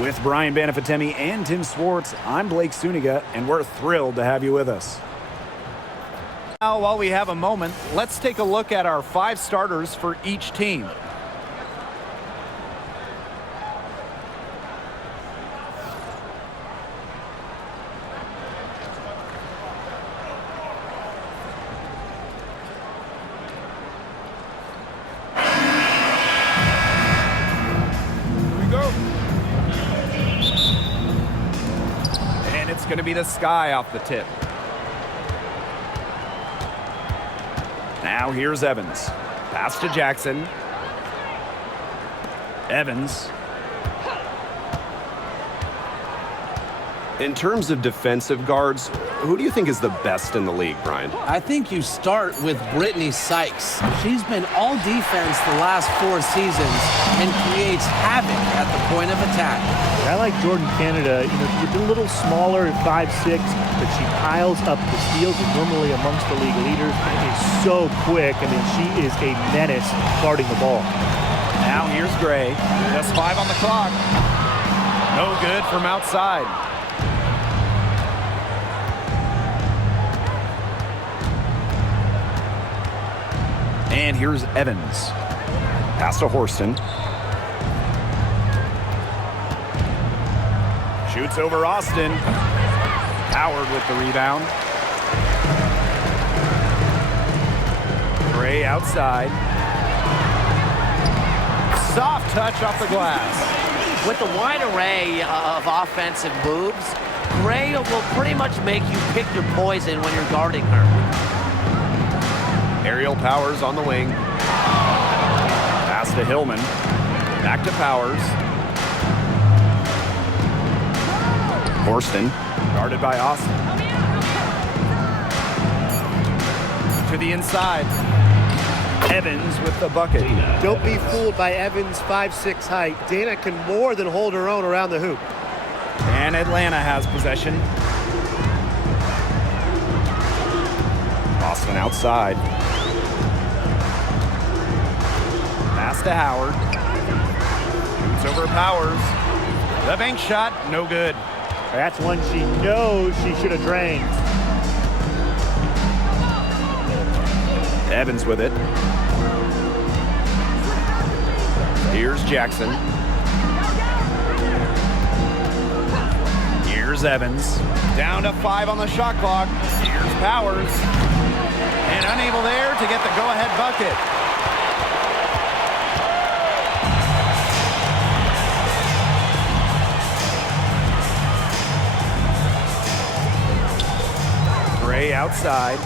With Brian Banafitemi and Tim Swartz, I'm Blake Suniga, and we're thrilled to have you with us. Now, while we have a moment, let's take a look at our 5 starters for each team. It's going to be the Sky off the tip. Now here's Evans. Pass to Jackson. Evans. In terms of defensive guards, who do you think is the best in the league, Brian? I think you start with Brittany Sykes. She's been all defense the last 4 seasons and creates havoc at the point of attack. I like Jordan Canada. She's a little smaller at 5'6", but she piles up the steals, and normally amongst the league leaders, and is so quick. I mean, she is a menace guarding the ball. Now here's Gray. Just 5 on the clock. No good from outside. And here's Evans. Pass to Horston. Shoots over Austin. Howard with the rebound. Gray outside. Soft touch off the glass. With the wide array of offensive moves, Gray will pretty much make you pick your poison when you're guarding her. Aerial Powers on the wing. Pass to Hillman. Back to Powers. Horston, guarded by Austin. To the inside. Evans with the bucket. Don't be fooled by Evans' 5'6" height. Dana can more than hold her own around the hoop. And Atlanta has possession. Boston outside. Pass to Howard. Shoots over Powers. The bank shot, no good. That's one she knows she should have drained. Evans with it. Here's Jackson. Here's Evans. Down to 5 on the shot clock. Here's Powers. And unable there to get the go-ahead bucket. Gray outside.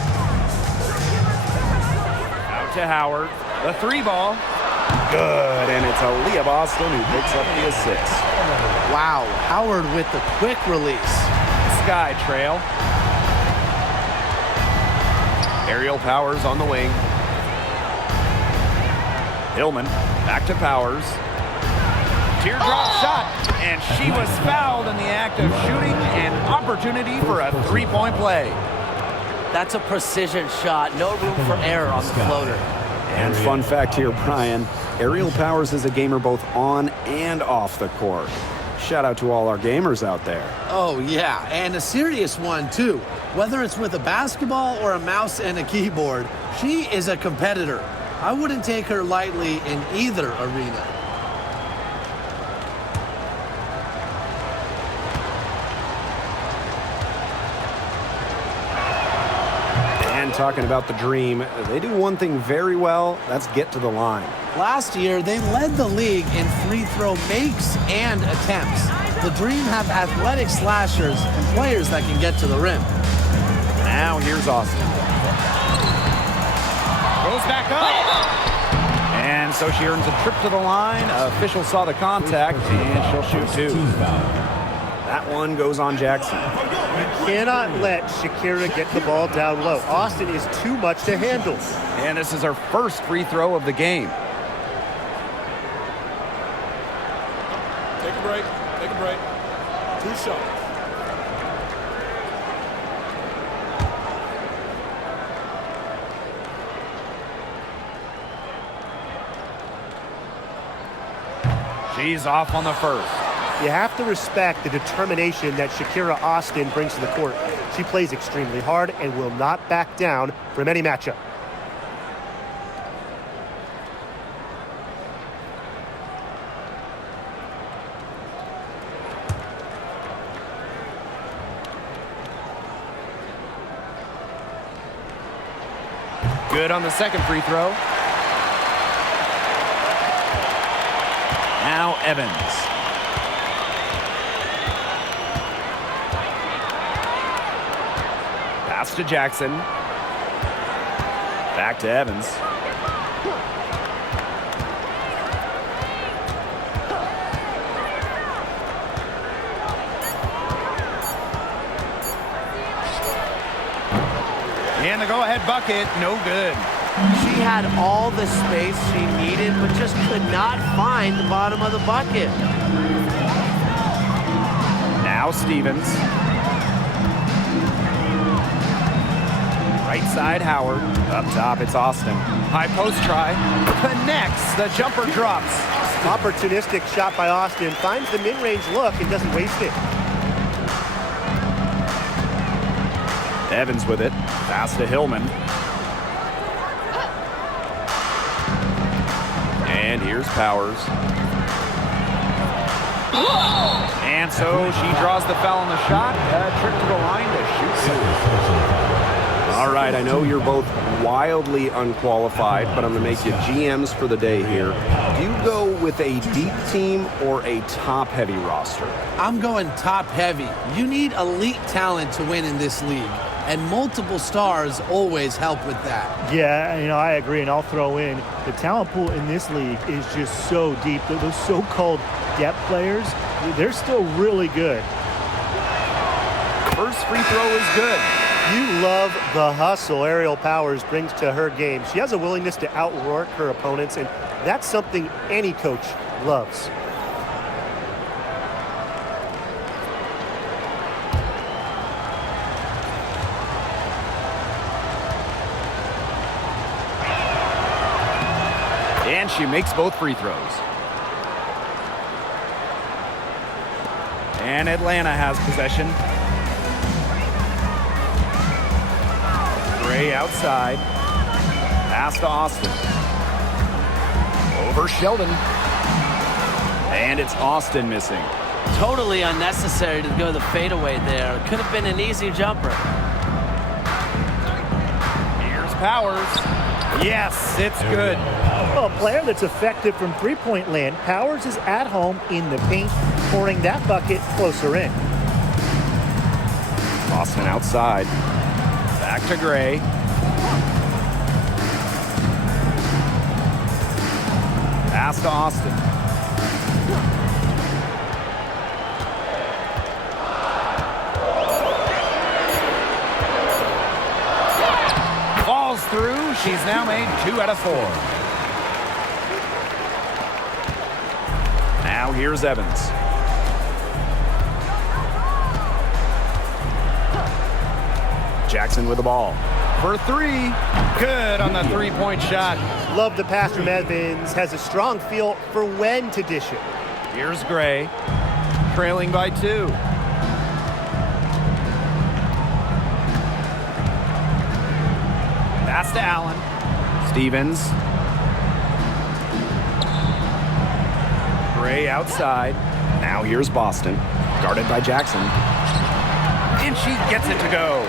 Out to Howard. The 3 ball. Good, and it's Aliyah Boston who picks up the assist. Wow, Howard with the quick release. Sky trail. Aerial Powers on the wing. Hillman back to Powers. Teardrop shot, and she was fouled in the act of shooting. An opportunity for a 3-point play. That's a precision shot. No room for error on the floater. And fun fact here, Brian, Aerial Powers is a gamer both on and off the court. Shout out to all our gamers out there. Oh, yeah, and a serious one, too. Whether it's with a basketball or a mouse and a keyboard, she is a competitor. I wouldn't take her lightly in either arena. Talking about the Dream, they do one thing very well, that's get to the line. Last year, they led the league in free throw makes and attempts. The Dream have athletic slashers and players that can get to the rim. Now here's Austin. Goes back up. And so she earns a trip to the line. Official saw the contact, and she'll shoot 2. That one goes on Jackson. You cannot let Shakira get the ball down low. Austin is too much to handle. And this is her first free throw of the game. Take a break. Take a break. 2 shots. She's off on the first. You have to respect the determination that Shakira Austin brings to the court. She plays extremely hard and will not back down from any matchup. Good on the second free throw. Now Evans. Pass to Jackson. Back to Evans. And the go-ahead bucket, no good. She had all the space she needed, but just could not find the bottom of the bucket. Now Stevens. Right side, Howard. Up top, it's Austin. High post try. Connects. The jumper drops. Opportunistic shot by Austin. Finds the mid-range look and doesn't waste it. Evans with it. Pass to Hillman. And here's Powers. And so she draws the foul on the shot. Trip to the line to shoot. All right, I know you're both wildly unqualified, but I'm going to make you GMs for the day here. Do you go with a deep team or a top-heavy roster? I'm going top-heavy. You need elite talent to win in this league, and multiple stars always help with that. Yeah, I agree, and I'll throw in the talent pool in this league is just so deep. Those so-called depth players, they're still really good. First free throw is good. You love the hustle Aerial Powers brings to her game. She has a willingness to outwork her opponents, and that's something any coach loves. And she makes both free throws. And Atlanta has possession. Gray outside. Pass to Austin. Over Sheldon. And it's Austin missing. Totally unnecessary to go the fadeaway there. Could have been an easy jumper. Here's Powers. Yes, it's good. Well, a player that's effective from three-point land, Powers is at home in the paint, pouring that bucket closer in. Austin outside. Back to Gray. Pass to Austin. Falls through. She's now made 2 out of 4. Now here's Evans. Jackson with the ball. For 3. Good on the three-point shot. Love the pass from Evans. Has a strong feel for when to dish it. Here's Gray. Trailing by 2. Pass to Allen. Stevens. Gray outside. Now here's Boston. Guarded by Jackson. And she gets it to go.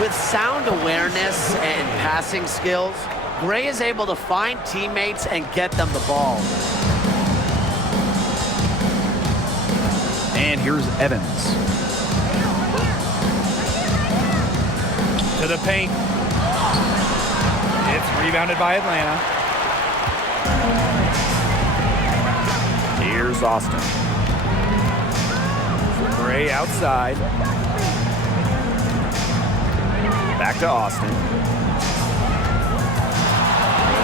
With sound awareness and passing skills, Gray is able to find teammates and get them the ball. And here's Evans. To the paint. It's rebounded by Atlanta. Here's Austin. Gray outside. Back to Austin.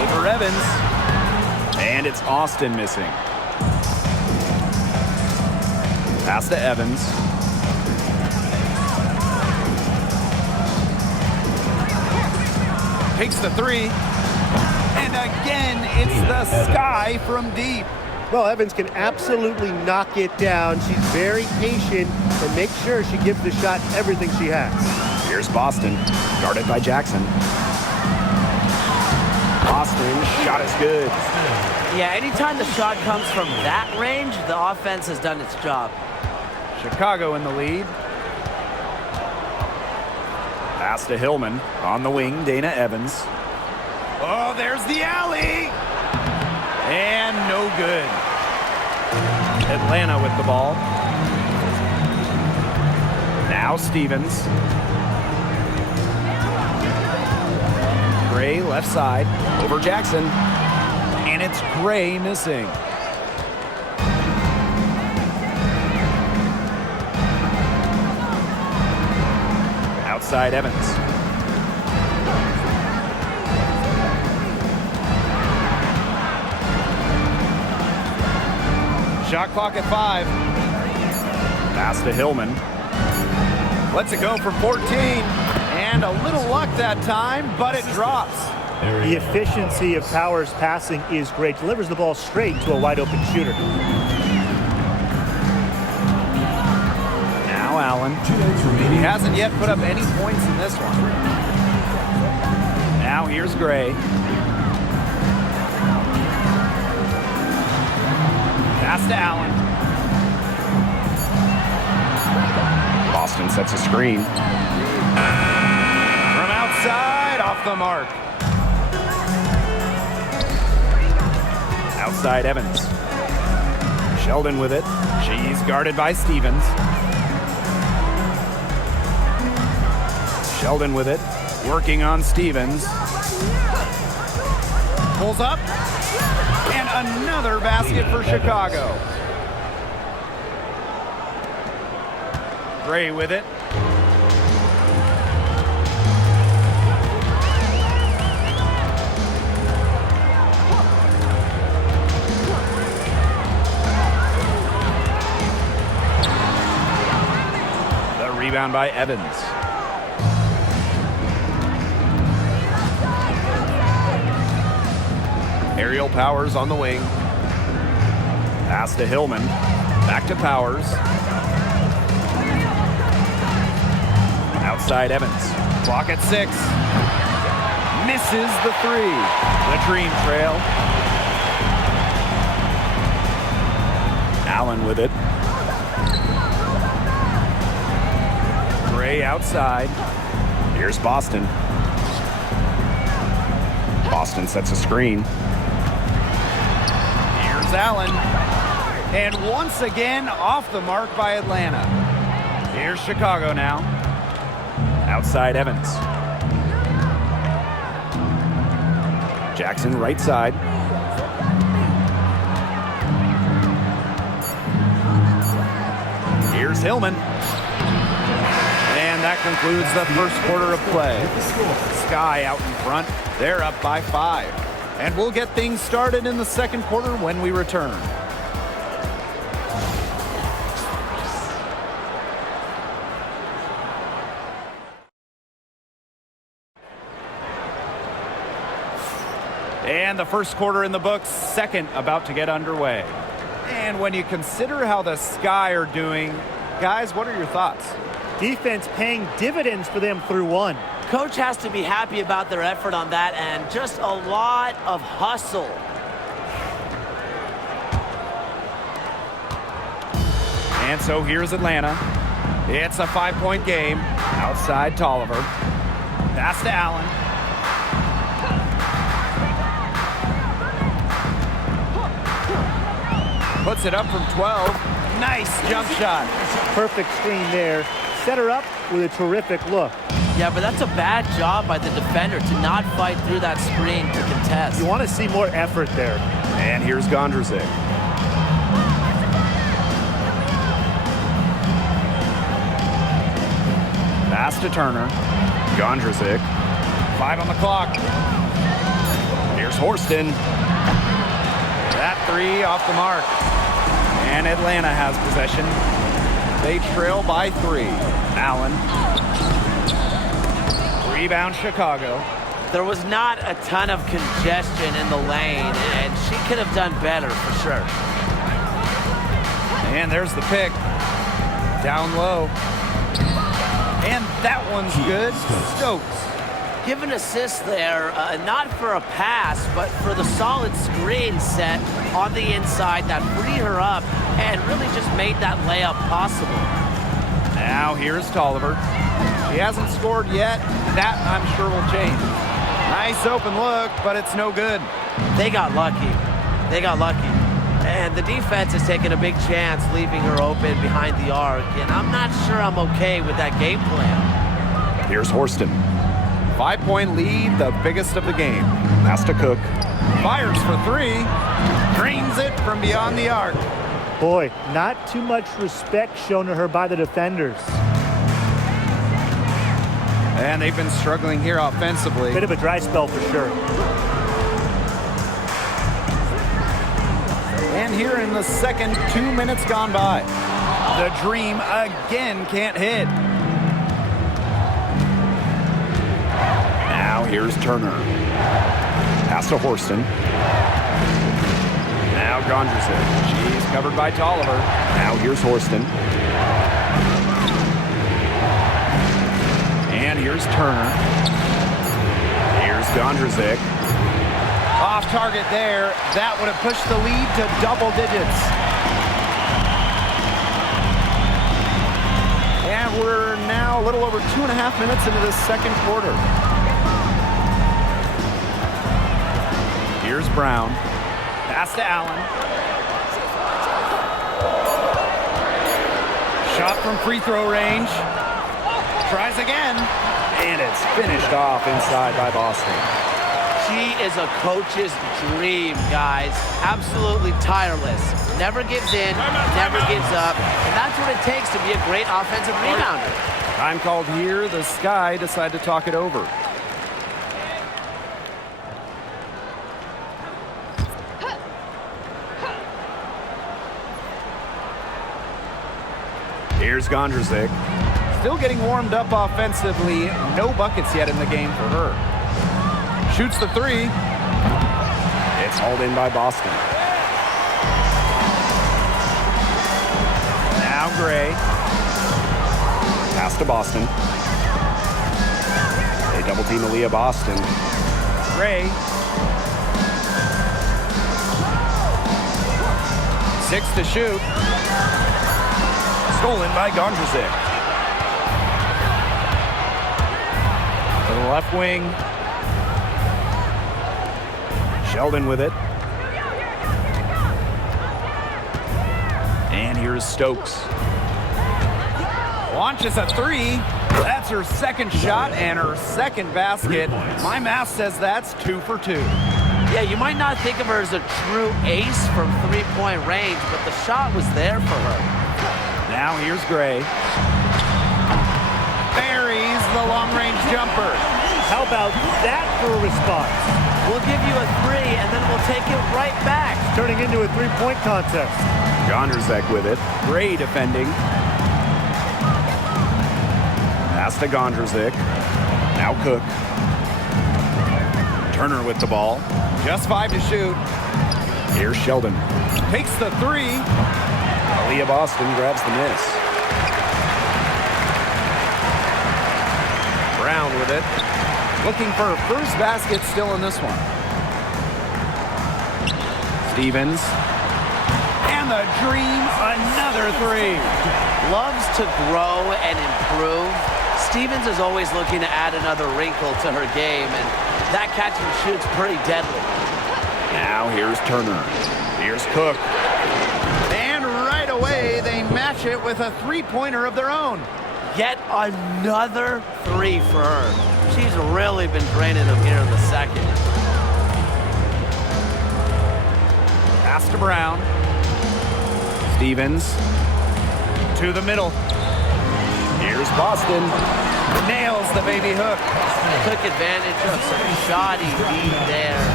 Over Evans. And it's Austin missing. Pass to Evans. Takes the 3. And again, it's the sky from deep. Well, Evans can absolutely knock it down. She's very patient and makes sure she gives the shot everything she has. Here's Boston, guarded by Jackson. Boston, shot is good. Yeah, anytime the shot comes from that range, the offense has done its job. Chicago in the lead. Pass to Hillman. On the wing, Dana Evans. Oh, there's the alley! And no good. Atlanta with the ball. Now Stevens. Gray left side. Over Jackson. And it's Gray missing. Outside Evans. Shot clock at 5. Pass to Hillman. Lets it go from 14. And a little luck that time, but it drops. The efficiency of Powers' passing is great. Delivers the ball straight to a wide-open shooter. Now Allen. He hasn't yet put up any points in this one. Now here's Gray. Pass to Allen. Boston sets a screen. From outside, off the mark. Outside Evans. Sheldon with it. She's guarded by Stevens. Sheldon with it. Working on Stevens. Pulls up. And another basket for Chicago. Gray with it. The rebound by Evans. Aerial Powers on the wing. Pass to Hillman. Back to Powers. Outside Evans. Clock at 6. Misses the 3. The Dream Trail. Allen with it. Gray outside. Here's Boston. Boston sets a screen. Allen, and once again off the mark by Atlanta. Here's Chicago now. Outside Evans. Jackson right side. Here's Hillman. And that concludes the first quarter of play. Sky out in front. They're up by 5. And we'll get things started in the second quarter when we return. And the first quarter in the books, second about to get underway. And when you consider how the Sky are doing, guys, what are your thoughts? Defense paying dividends for them through 1. Coach has to be happy about their effort on that end. Just a lot of hustle. And so here's Atlanta. It's a 5-point game. Outside Tolliver. Pass to Allen. Puts it up from 12. Nice jump shot. Perfect screen there. Set her up with a terrific look. Yeah, but that's a bad job by the defender to not fight through that screen to contest. You want to see more effort there. And here's Gondrzik. Pass to Turner. Gondrzik. 5 on the clock. Here's Horston. That 3 off the mark. And Atlanta has possession. They trail by 3. Allen. Rebound Chicago. There was not a ton of congestion in the lane, and she could have done better for sure. And there's the pick. Down low. And that one's good. Stokes. Give an assist there, not for a pass, but for the solid screen set on the inside that freed her up and really just made that layup possible. Now here's Tolliver. She hasn't scored yet. That, I'm sure, will change. Nice open look, but it's no good. They got lucky. They got lucky. And the defense has taken a big chance leaving her open behind the arc, and I'm not sure I'm okay with that game plan. Here's Horston. 5-point lead, the biggest of the game. Pass to Cook. Fires for three. Drains it from beyond the arc. Boy, not too much respect shown to her by the defenders. And they've been struggling here offensively. Bit of a dry spell for sure. And here in the second, 2 minutes gone by. The Dream again can't hit. Now here's Turner. Pass to Horston. Now Gondresic. She's covered by Tolliver. Now here's Horston. And here's Turner. Here's Gondresic. Off target there. That would have pushed the lead to double digits. And we're now a little over 2.5 minutes into this second quarter. Here's Brown. Pass to Allen. Shot from free throw range. Tries again. And it's finished off inside by Boston. She is a coach's dream, guys. Absolutely tireless. Never gives in, never gives up. And that's what it takes to be a great offensive rebounder. Time called here. The Sky decide to talk it over. Here's Gondresic. Still getting warmed up offensively. No buckets yet in the game for her. Shoots the three. It's hauled in by Boston. Now Gray. Pass to Boston. They double team Aliyah Boston. Gray. 6 to shoot. Stolen by Gondresic. To the left wing. Sheldon with it. And here's Stokes. Launches a three. That's her second shot and her second basket. My math says that's 2 for 2. Yeah, you might not think of her as a true ace from three-point range, but the shot was there for her. Now here's Gray. Buries the long-range jumper. How about that for a response? We'll give you a three, and then we'll take it right back. Turning into a three-point contest. Gondresic with it. Gray defending. Pass to Gondresic. Now Cook. Turner with the ball. Just 5 to shoot. Here's Sheldon. Takes the three. Aliyah Boston grabs the miss. Brown with it. Looking for her first basket still in this one. Stevens. And the Dream, another three. Loves to grow and improve. Stevens is always looking to add another wrinkle to her game, and that catch and shoot's pretty deadly. Now here's Turner. Here's Cook. And right away, they match it with a three-pointer of their own. Yet another three for her. She's really been draining them here in the second. Pass to Brown. Stevens. To the middle. Here's Boston. Nails the baby hook. Took advantage of some shoddy D there.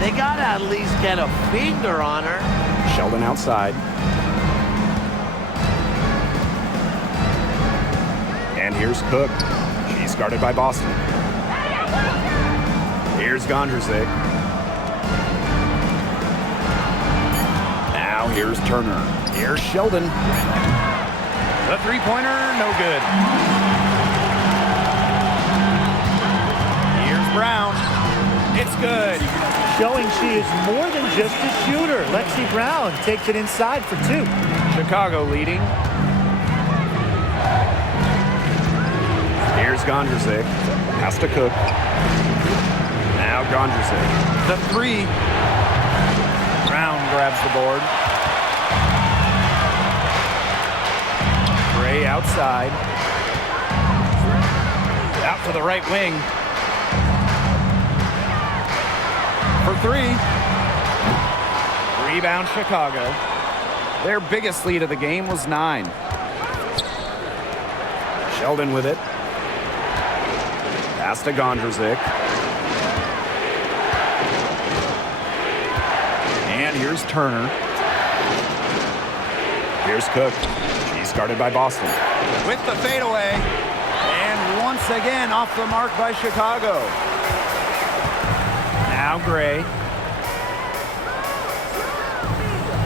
They got to at least get a finger on her. Sheldon outside. And here's Cook. She's guarded by Boston. Here's Gondresic. Now here's Turner. Here's Sheldon. The three-pointer, no good. Here's Brown. It's good. Showing she is more than just a shooter. Lexi Brown takes it inside for 2. Chicago leading. Here's Gondrzik. Has to Cook. Now Gondrzik. The 3. Brown grabs the board. Gray outside. Out to the right wing. For 3. Rebound Chicago. Their biggest lead of the game was 9. Sheldon with it. Pass to Gondrzik. And here's Turner. Here's Cook. She's guarded by Boston. With the fadeaway. And once again off the mark by Chicago. Now Gray.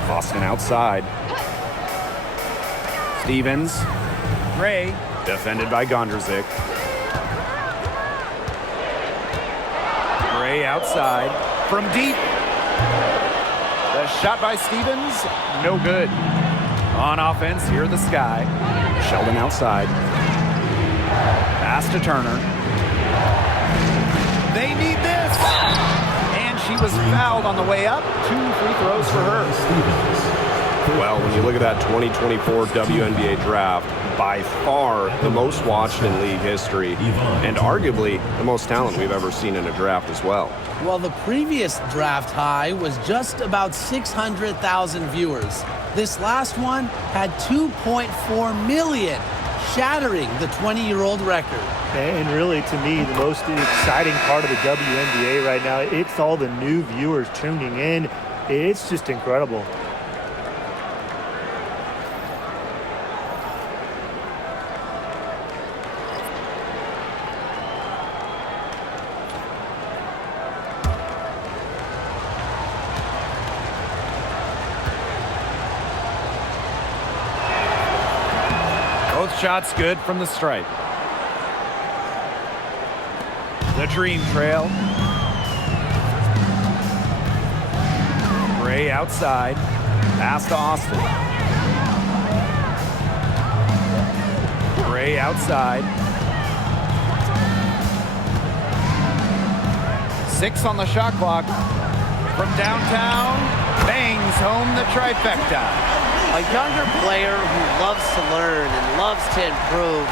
Boston outside. Stevens. Gray. Defended by Gondrzik. Gray outside. From deep. The shot by Stevens. No good. On offense, here the Sky. Sheldon outside. Pass to Turner. They need this. And she was fouled on the way up. 2 free throws for her. Well, when you look at that 2024 WNBA draft, by far the most watched in league history, and arguably the most talent we've ever seen in a draft as well. Well, the previous draft high was just about 600,000 viewers. This last one had 2.4 million, shattering the 20-year-old record. And really, to me, the most exciting part of the WNBA right now, it's all the new viewers tuning in. It's just incredible. Both shots good from the stripe. The Dream Trail. Gray outside. Pass to Austin. Gray outside. 6 on the shot clock. From downtown, bangs home the trifecta. A younger player who loves to learn and loves to improve.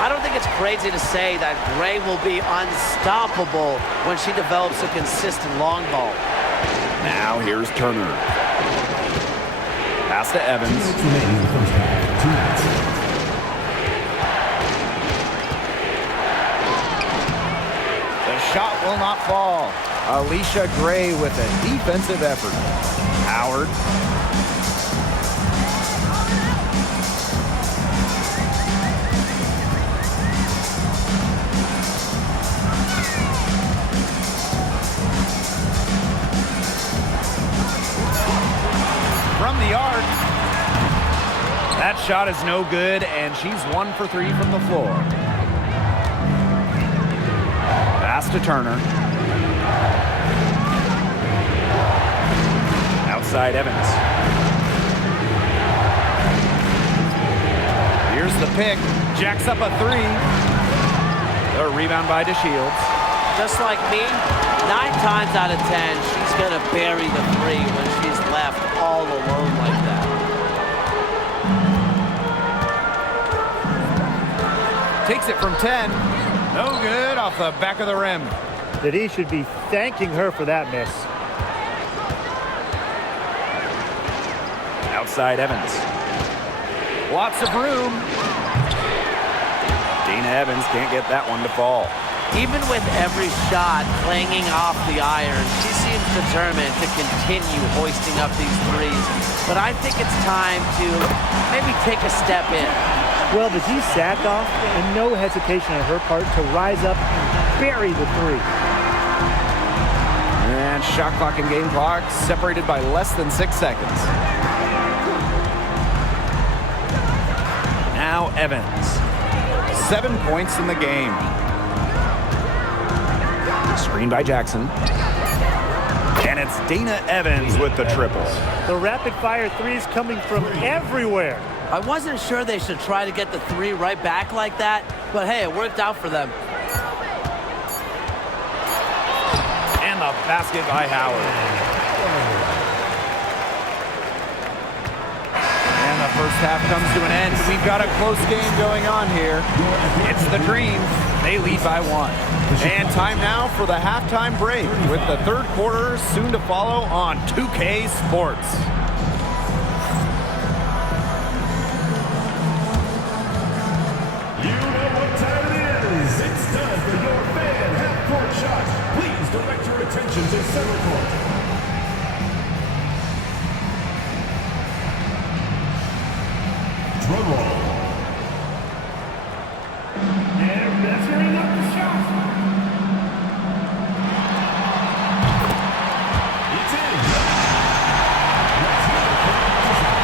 I don't think it's crazy to say that Gray will be unstoppable when she develops a consistent long ball. Now here's Turner. Pass to Evans. The shot will not fall. Alicia Gray with a defensive effort. Howard. From the arc. That shot is no good, and she's 1 for 3 from the floor. Pass to Turner. Outside Evans. Here's the pick. Jacks up a 3. A rebound by DeShields. Just like me, 9 times out of 10, she's going to bury the 3 when she's left all alone like that. Takes it from 10. No good off the back of the rim. That he should be thanking her for that miss. Outside Evans. Lots of room. Dana Evans can't get that one to fall. Even with every shot clanging off the iron, she seems determined to continue hoisting up these threes. But I think it's time to maybe take a step in. Well, the D sacked off, and no hesitation on her part to rise up and bury the 3. And shot clock and game clock separated by less than 6 seconds. Evans. 7 points in the game. Screen by Jackson. And it's Dana Evans with the triple. The rapid-fire threes coming from everywhere. I wasn't sure they should try to get the three right back like that, but hey, it worked out for them. And the basket by Howard. And the first half comes to an end. We've got a close game going on here. It's the Dream. They lead by 1. And time now for the halftime break with the third quarter soon to follow on 2K Sports. You know what time it is. It's time for your fan half-court shot. Please direct your attention to center court. Drum roll. And measuring up the shot. It's in. Let's hear it from the opposition.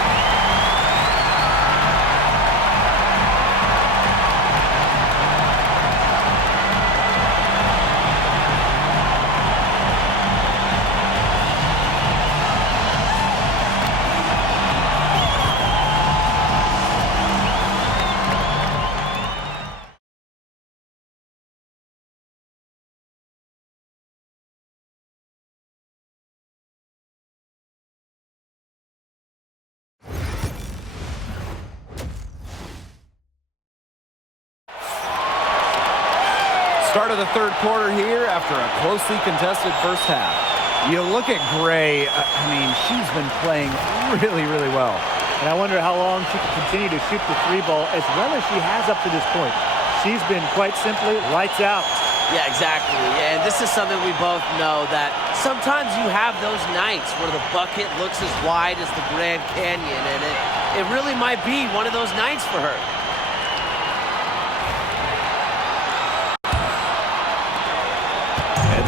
Start of the third quarter here after a closely contested first half. You look at Gray, I mean, she's been playing really, really well. And I wonder how long she can continue to shoot the three ball as well as she has up to this point. She's been quite simply lights out. Yeah, exactly. And this is something we both know, that sometimes you have those nights where the bucket looks as wide as the Grand Canyon, and it really might be one of those nights for her.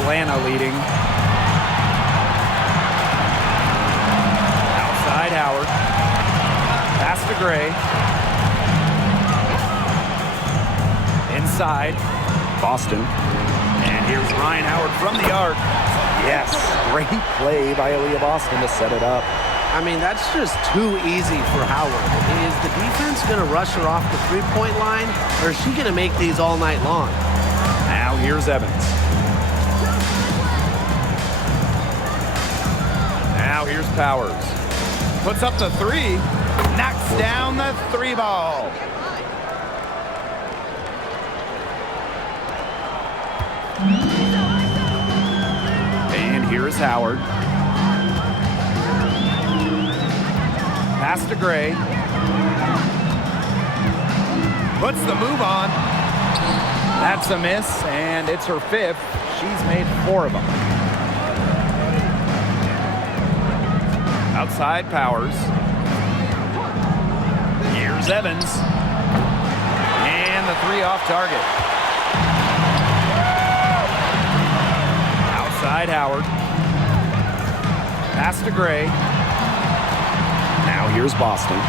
Atlanta leading. Outside Howard. Pass to Gray. Inside. Boston. And here's Ryan Howard from the arc. Yes, great play by Aliyah Boston to set it up. I mean, that's just too easy for Howard. Is the defense going to rush her off the three-point line, or is she going to make these all night long? Now here's Evans. Now here's Powers. Puts up the three. Knocks down the three ball. And here's Howard. Pass to Gray. Puts the move on. That's a miss, and it's her fifth. She's made 4 of them. Outside Powers. Here's Evans. And the three off target. Outside Howard. Pass to Gray. Now here's Boston.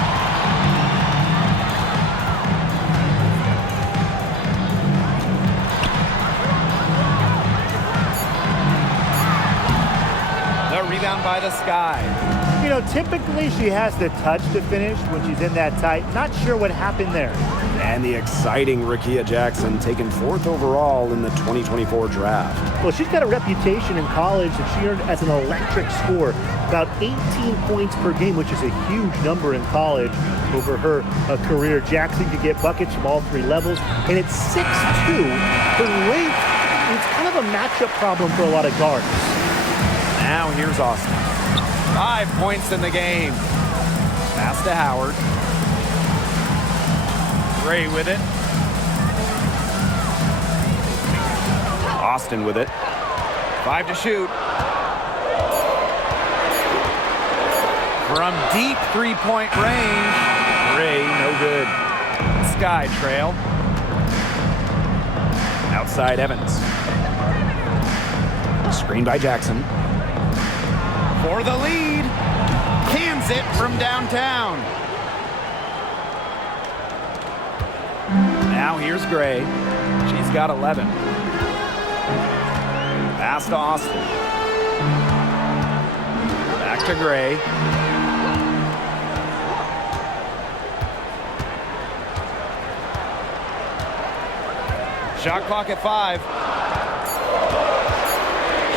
The rebound by the Sky. You know, typically she has the touch to finish when she's in that tight. Not sure what happened there. And the exciting Rickea Jackson taken 4th overall in the 2024 draft. Well, she's got a reputation in college that she earned as an electric scorer. About 18 points per game, which is a huge number in college over her career. Jackson could get buckets from all 3 levels. And it's 6'2". Her length, it's kind of a matchup problem for a lot of guards. Now here's Austin. 5 points in the game. Pass to Howard. Gray with it. Austin with it. 5 to shoot. From deep three-point range. Gray, no good. Sky trail. Outside Evans. Screen by Jackson. For the lead. Cans it from downtown. Now here's Gray. She's got 11. Pass to Austin. Back to Gray. Shot clock at 5.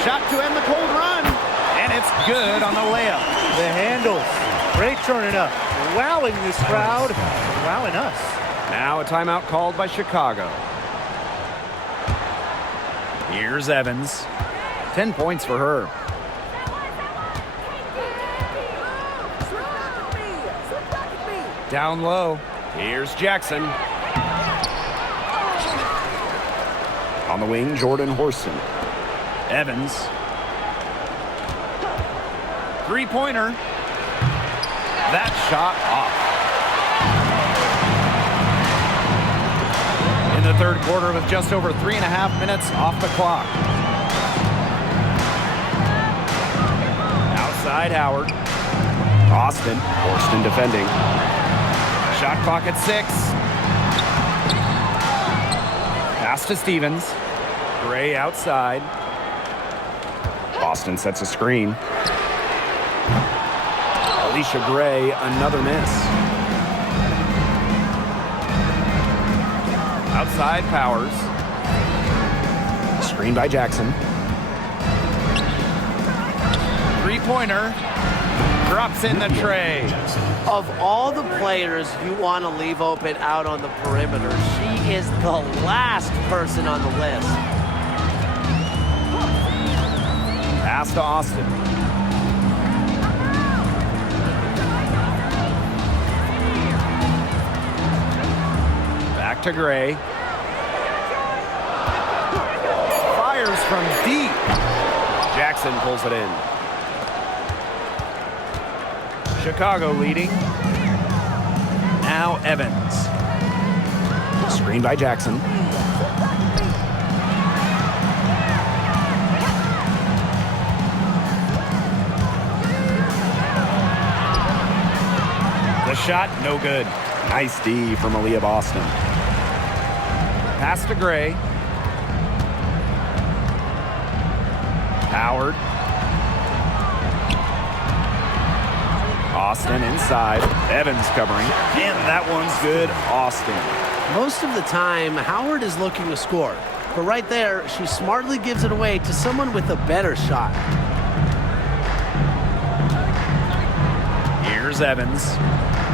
Shot to end the cold run. And it's good on the layup. The handles. Gray turning up. Wowing this crowd. Wowing us. Now a timeout called by Chicago. Here's Evans. 10 points for her. Down low. Here's Jackson. On the wing, Jordan Horston. Evans. Three-pointer. That shot off. In the third quarter with just over 3.5 minutes off the clock. Outside Howard. Austin. Horston defending. Shot clock at 6. Pass to Stevens. Gray outside. Boston sets a screen. Aliyah Gray, another miss. Outside Powers. Screen by Jackson. Three-pointer. Drops in the tray. Of all the players you want to leave open out on the perimeter, she is the last person on the list. Pass to Austin. Back to Gray. Fires from deep. Jackson pulls it in. Chicago leading. Now Evans. Screen by Jackson. The shot, no good. Nice D from Aliyah Boston. Pass to Gray. Howard. Austin inside. Evans covering. And that one's good. Austin. Most of the time, Howard is looking to score. But right there, she smartly gives it away to someone with a better shot. Here's Evans.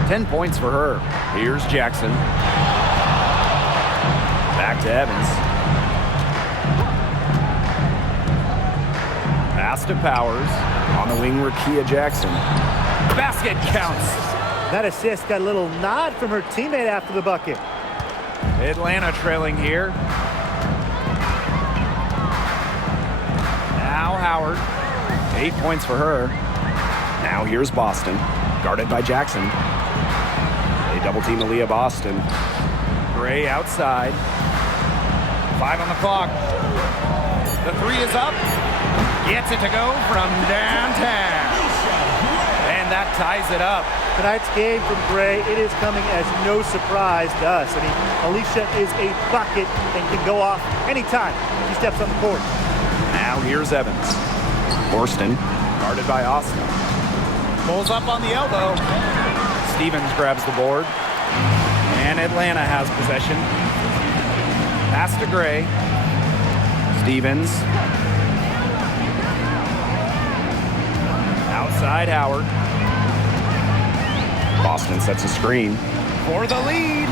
10 points for her. Here's Jackson. Back to Evans. Pass to Powers. On the wing, Rickea Jackson. Basket counts. That assist got a little nod from her teammate after the bucket. Atlanta trailing here. Now Howard. 8 points for her. Now here's Boston. Guarded by Jackson. They double team Aliyah Boston. Gray outside. 5 on the clock. The 3 is up. Gets it to go from downtown. And that ties it up. Tonight's game from Gray, it is coming as no surprise to us. I mean, Aliyah is a bucket and can go off anytime she steps on the court. Now here's Evans. Horston, guarded by Austin. Pulls up on the elbow. Stevens grabs the board. And Atlanta has possession. Pass to Gray. Stevens. Outside Howard. Boston sets a screen. For the lead.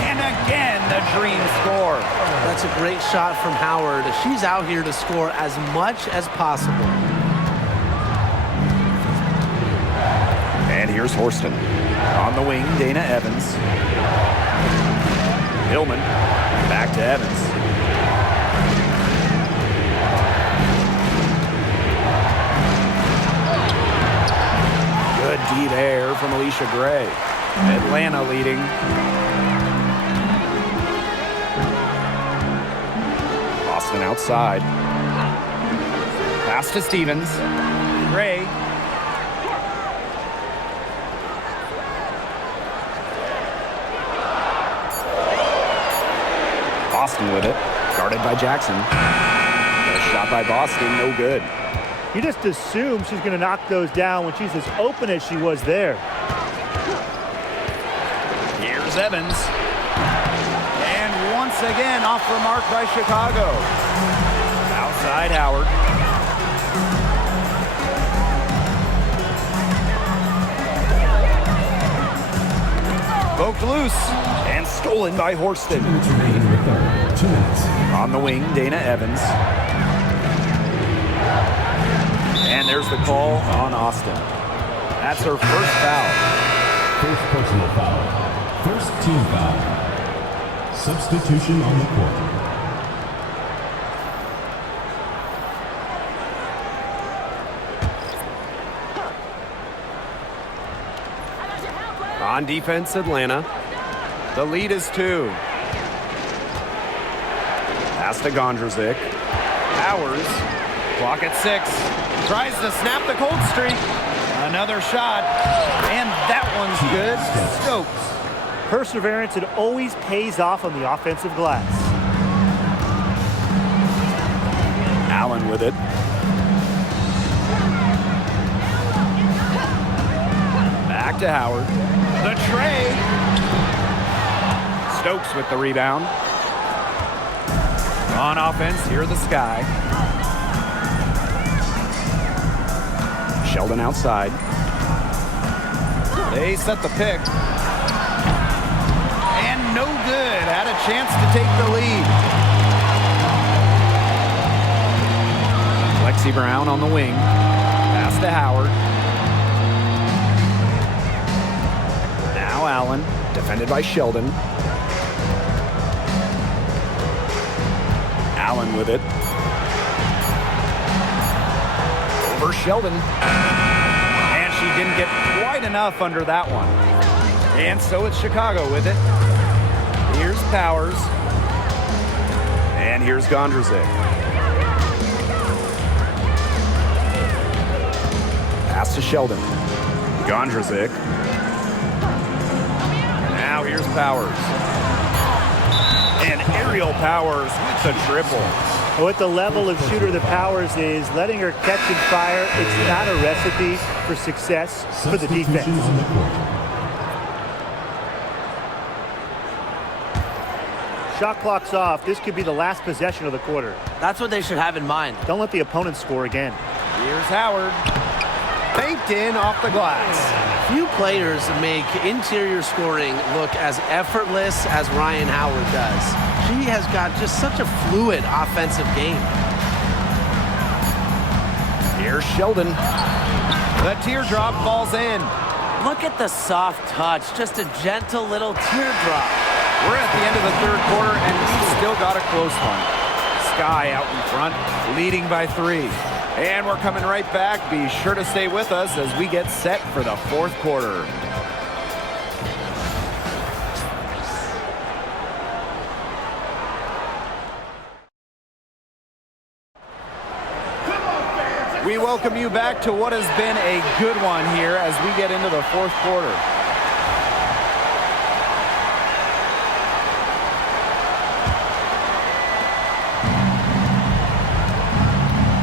And again, the dream score. That's a great shot from Howard. She's out here to score as much as possible. And here's Horston. On the wing, Dana Evans. Hillman. Back to Evans. Good D there from Aliyah Gray. Atlanta leading. Boston outside. Pass to Stevens. Gray. Boston with it. Guarded by Jackson. A shot by Boston, no good. You just assume she's going to knock those down when she's as open as she was there. Here's Evans. And once again, off the mark by Chicago. Outside Howard. Poked loose and stolen by Horston. 2 minutes remaining in the third. 2 minutes. On the wing, Dana Evans. And there's the call on Austin. That's her first foul. First personal foul. First team foul. Substitution on the court. On defense, Atlanta. The lead is 2. Pass to Gondrzik. Powers. Clock at 6. Tries to snap the cold streak. Another shot. And that one's good. Stokes. Perseverance, it always pays off on the offensive glass. Allen with it. Back to Howard. The tray. Stokes with the rebound. On offense, here the Sky. Sheldon outside. They set the pick. And no good. Had a chance to take the lead. Lexi Brown on the wing. Pass to Howard. Now Allen, defended by Sheldon. Allen with it. Over Sheldon. And she didn't get quite enough under that one. And so it's Chicago with it. Here's Powers. And here's Gondrzik. Pass to Sheldon. Gondrzik. Now here's Powers. And Aerial Powers with the triple. With the level of shooter that Powers is, letting her catch and fire, it's not a recipe for success for the defense. Substitution on the court. Shot clock's off. This could be the last possession of the quarter. That's what they should have in mind. Don't let the opponent score again. Here's Howard. Banked in off the glass. Few players make interior scoring look as effortless as Ryan Howard does. She has got just such a fluid offensive game. Here's Sheldon. The teardrop falls in. Look at the soft touch, just a gentle little teardrop. We're at the end of the third quarter, and we've still got a close one. Sky out in front, leading by 3. And we're coming right back. Be sure to stay with us as we get set for the fourth quarter. We welcome you back to what has been a good one here as we get into the fourth quarter.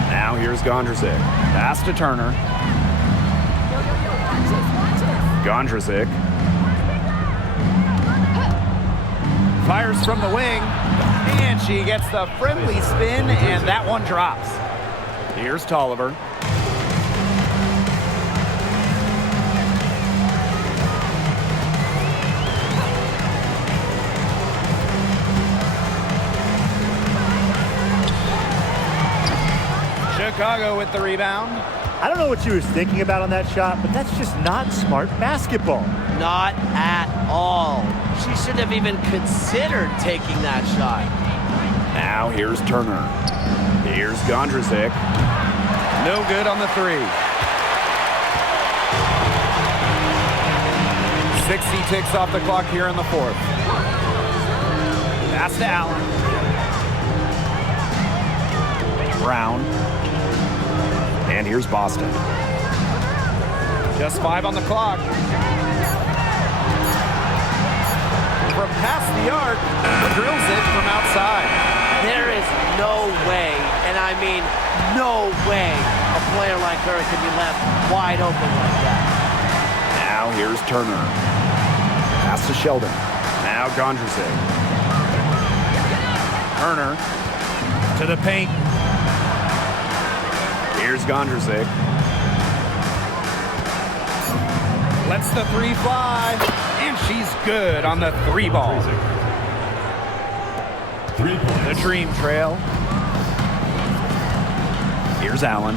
Now here's Gondrzik. Pass to Turner. Gondrzik. Fires from the wing. And she gets the friendly spin, and that one drops. Here's Tolliver. Chicago with the rebound. I don't know what she was thinking about on that shot, but that's just not smart basketball. Not at all. She shouldn't have even considered taking that shot. Now here's Turner. Here's Gondrzik. No good on the 3. 60 ticks off the clock here in the fourth. Pass to Allen. Brown. And here's Boston. Just 5 on the clock. From past the arc, drills it from outside. side. There is no way, and I mean no way, a player like her can be left wide open like that. Now here's Turner. Pass to Sheldon. Now Gondrzik. Turner to the paint. Here's Gondrzik. Lets the three fly. And she's good on the three ball. 3 points. The dream trail. Here's Allen.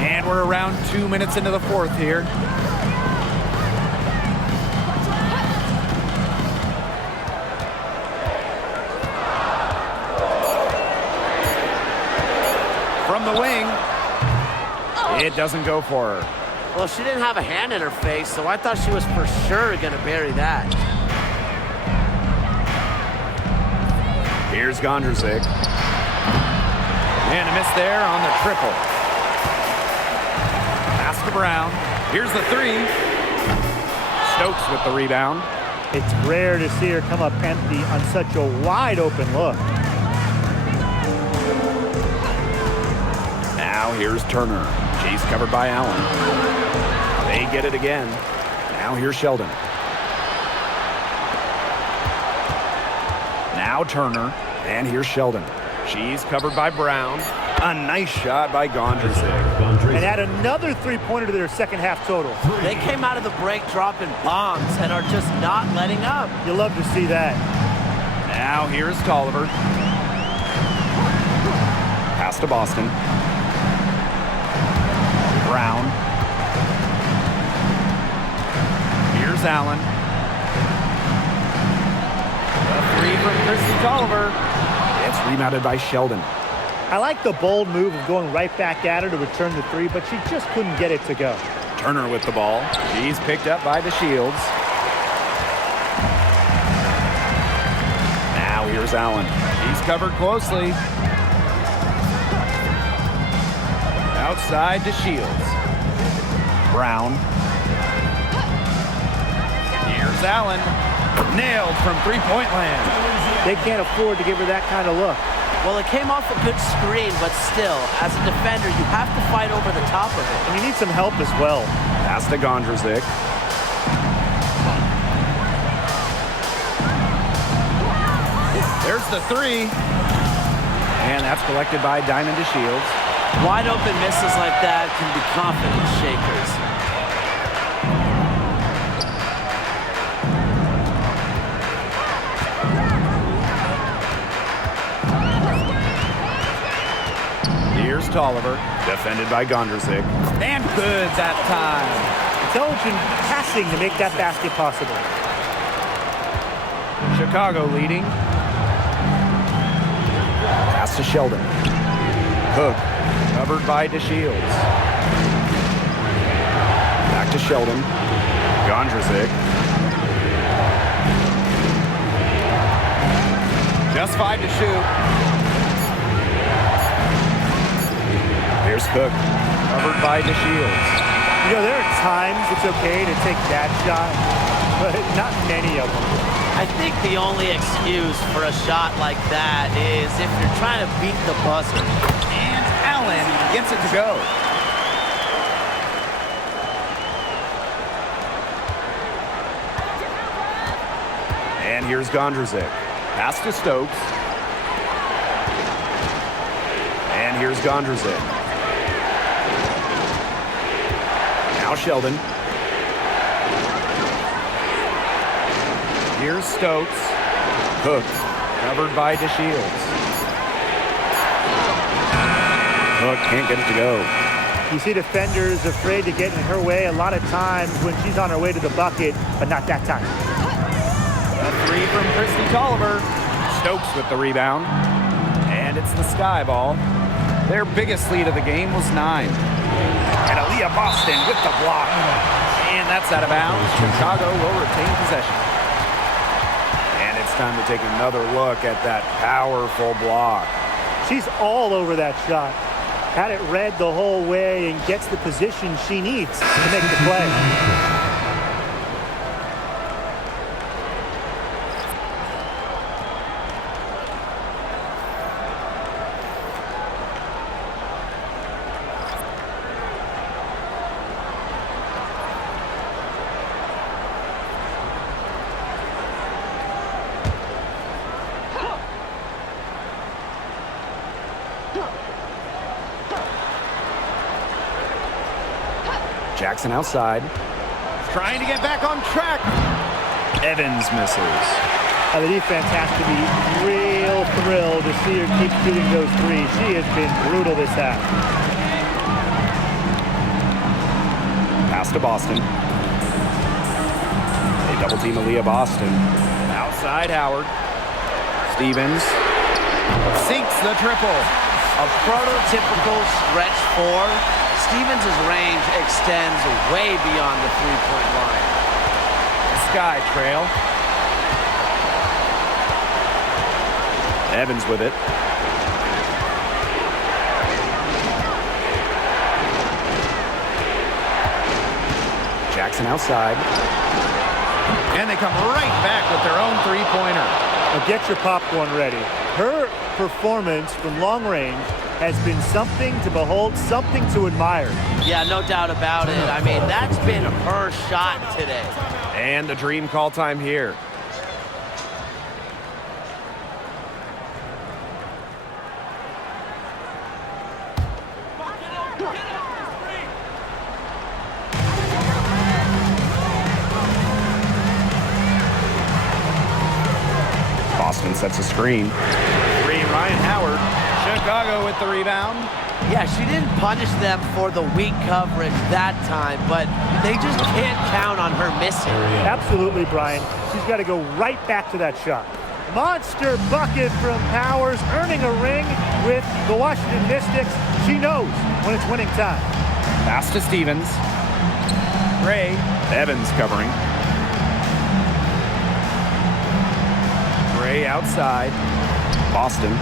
And we're around 2 minutes into the fourth here. From the wing. It doesn't go for her. Well, she didn't have a hand in her face, so I thought she was for sure going to bury that. Here's Gondrzik. And a miss there on the triple. Pass to Brown. Here's the three. Stokes with the rebound. It's rare to see her come up empty on such a wide open look. Now here's Turner. She's covered by Allen. They get it again. Now here's Sheldon. Now Turner. And here's Sheldon. She's covered by Brown. A nice shot by Gondrzik. And add another three-pointer to their second half total. They came out of the break dropping bombs and are just not letting up. You love to see that. Now here's Tolliver. Pass to Boston. Brown. Here's Allen. The three from Christy Tolliver. It's rebounded by Sheldon. I like the bold move of going right back at her to return the three, but she just couldn't get it to go. Turner with the ball. She's picked up by the Shields. Now here's Allen. He's covered closely. Outside to Shields. Brown. Here's Allen. Nailed from three-point land. They can't afford to give her that kind of look. Well, it came off a good screen, but still, as a defender, you have to fight over the top of it. And you need some help as well. Pass to Gondrzik. There's the three. And that's collected by Diamond to Shields. Wide open misses like that can be confidence shakers. Here's Tolliver, defended by Gondrzik. And good that time. Intelligent passing to make that basket possible. Chicago leading. Pass to Sheldon. Cook, covered by DeShields. Back to Sheldon. Gondrzik. Just 5 to shoot. Here's Cook, covered by DeShields. You know, there are times it's okay to take that shot, but not many of them. I think the only excuse for a shot like that is if you're trying to beat the buzzer. And Allen gets it to go. And here's Gondrzik. Pass to Stokes. And here's Gondrzik. Now Sheldon. Here's Stokes. Cook, covered by DeShields. Cook can't get it to go. You see defenders afraid to get in her way a lot of times when she's on her way to the bucket, but not that time. A three from Christy Tolliver. Stokes with the rebound. And it's the Sky ball. Their biggest lead of the game was 9. And Aliyah Boston with the block. And that's out of bounds. Chicago will retain possession. And it's time to take another look at that powerful block. She's all over that shot. Had it read the whole way and gets the position she needs to make the play. Jackson outside. Trying to get back on track. Evans misses. The defense has to be real thrilled to see her keep shooting those threes. She has been brutal this half. Pass to Boston. They double team Aliyah Boston. Outside Howard. Stevens sinks the triple. A prototypical stretch four. Stevens' range extends way beyond the three-point line. Sky trail. Evans with it. Jackson outside. And they come right back with their own three-pointer. Now get your popcorn ready. Her performance from long range has been something to behold, something to admire. Yeah, no doubt about it. I mean, that's been her shot today. And a dream call time here. Boston sets a screen. Ryan Howard. Chicago with the rebound. Yeah, she didn't punish them for the weak coverage that time, but they just can't count on her missing. Absolutely, Brian. She's got to go right back to that shot. Monster bucket from Powers, earning a ring with the Washington Mystics. She knows when it's winning time. Pass to Stevens. Gray. Evans covering. Gray outside. Boston.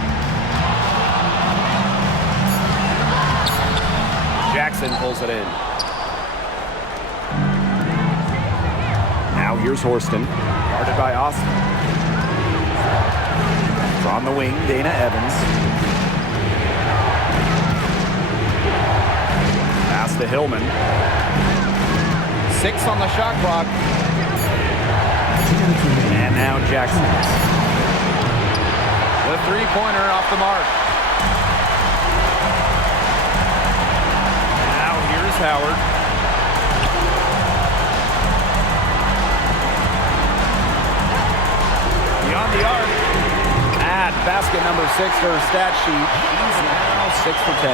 Jackson pulls it in. Now here's Horston. Guarded by Austin. On the wing, Dana Evans. Pass to Hillman. 6 on the shot clock. And now Jackson. The three-pointer off the mark. Now here's Howard. Beyond the arc. At basket number 6 for her stat sheet. She's now 6 for 10.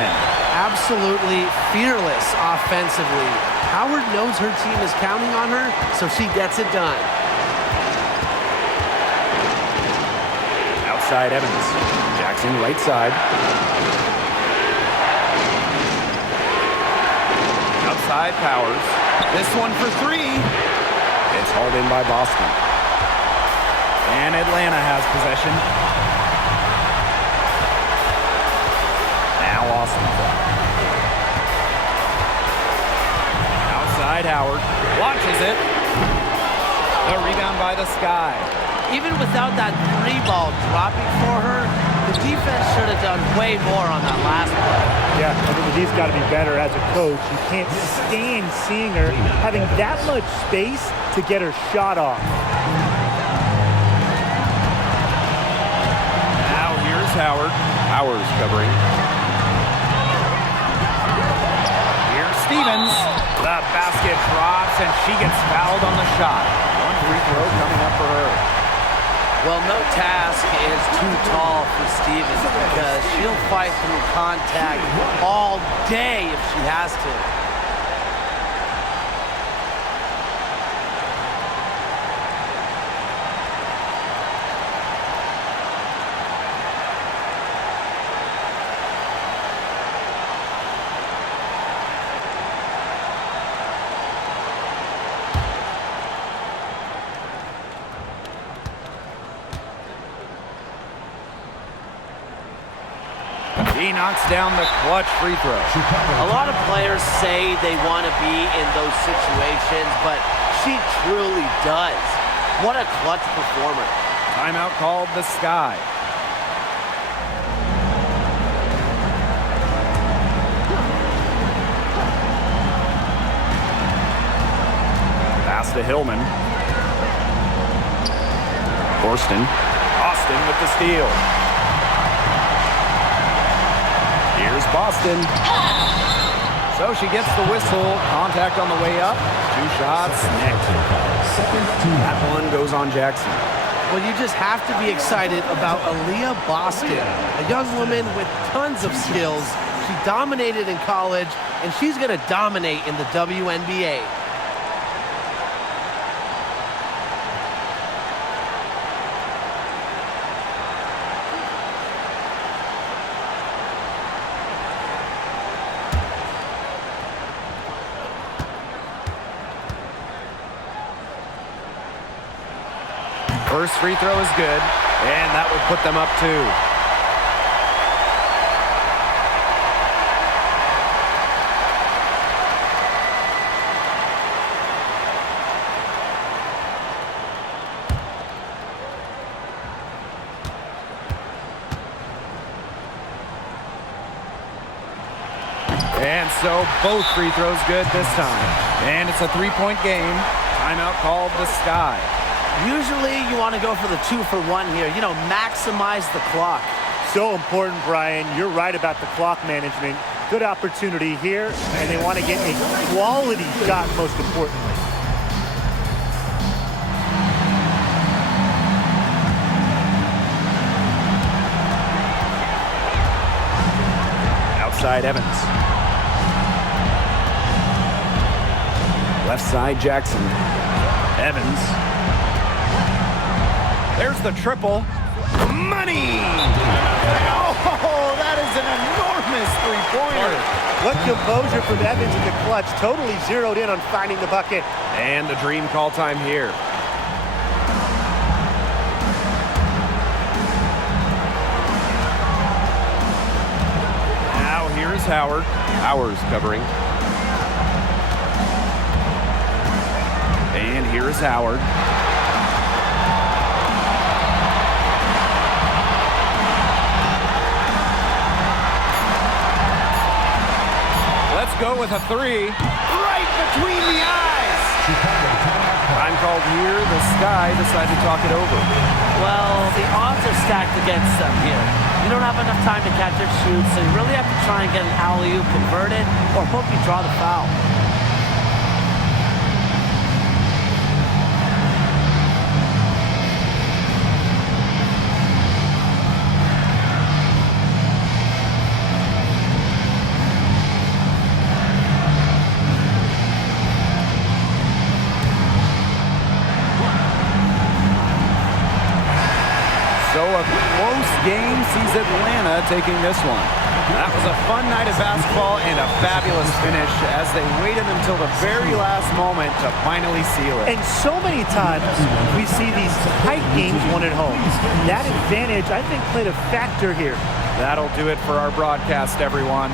Absolutely fearless offensively. Howard knows her team is counting on her, so she gets it done. Outside Evans. Jackson right side. Outside Powers. This one for 3. It's hauled in by Boston. And Atlanta has possession. Now Austin. Outside Howard. Launches it. The rebound by the Sky. Even without that three ball dropping for her, the defense should have done way more on that last play. Yeah, I think the D's got to be better as a coach. You can't stand seeing her having that much space to get her shot off. Now here's Howard. Powers covering. Here's Stevens. The basket drops and she gets fouled on the shot. One free throw coming up for her. Well, no task is too tall for Stevens because she'll fight through contact all day if she has to. He knocks down the clutch free throw. A lot of players say they want to be in those situations, but she truly does. What a clutch performer. Timeout called the Sky. Pass to Hillman. Horston. Austin with the steal. Here's Boston. So she gets the whistle. Contact on the way up. 2 shots, net. That one goes on Jackson. Well, you just have to be excited about Aliyah Boston, a young woman with tons of skills. She dominated in college, and she's going to dominate in the WNBA. First free throw is good, and that would put them up 2. And so both free throws good this time. And it's a 3-point game. Timeout called the Sky. Usually you want to go for the 2-for-1 here. You know, maximize the clock. So important, Brian. You're right about the clock management. Good opportunity here, and they want to get a quality shot most importantly. Outside Evans. Left side Jackson. Evans. There's the triple. Money! Oh, that is an enormous three-pointer. What composure from Evans in the clutch. Totally zeroed in on finding the bucket. And the dream call time here. Now here's Howard. Howard's covering. And here is Howard. Let's go with a 3. Right between the eyes. Time called here. The Sky decide to talk it over. Well, the odds are stacked against them here. You don't have enough time to catch or shoot, so you really have to try and get an alley-oop converted or hope you draw the foul. So a close game sees Atlanta taking this one. That was a fun night of basketball and a fabulous finish as they waited until the very last moment to finally seal it. And so many times we see these tight games won at home. That advantage, I think, played a factor here. That'll do it for our broadcast, everyone.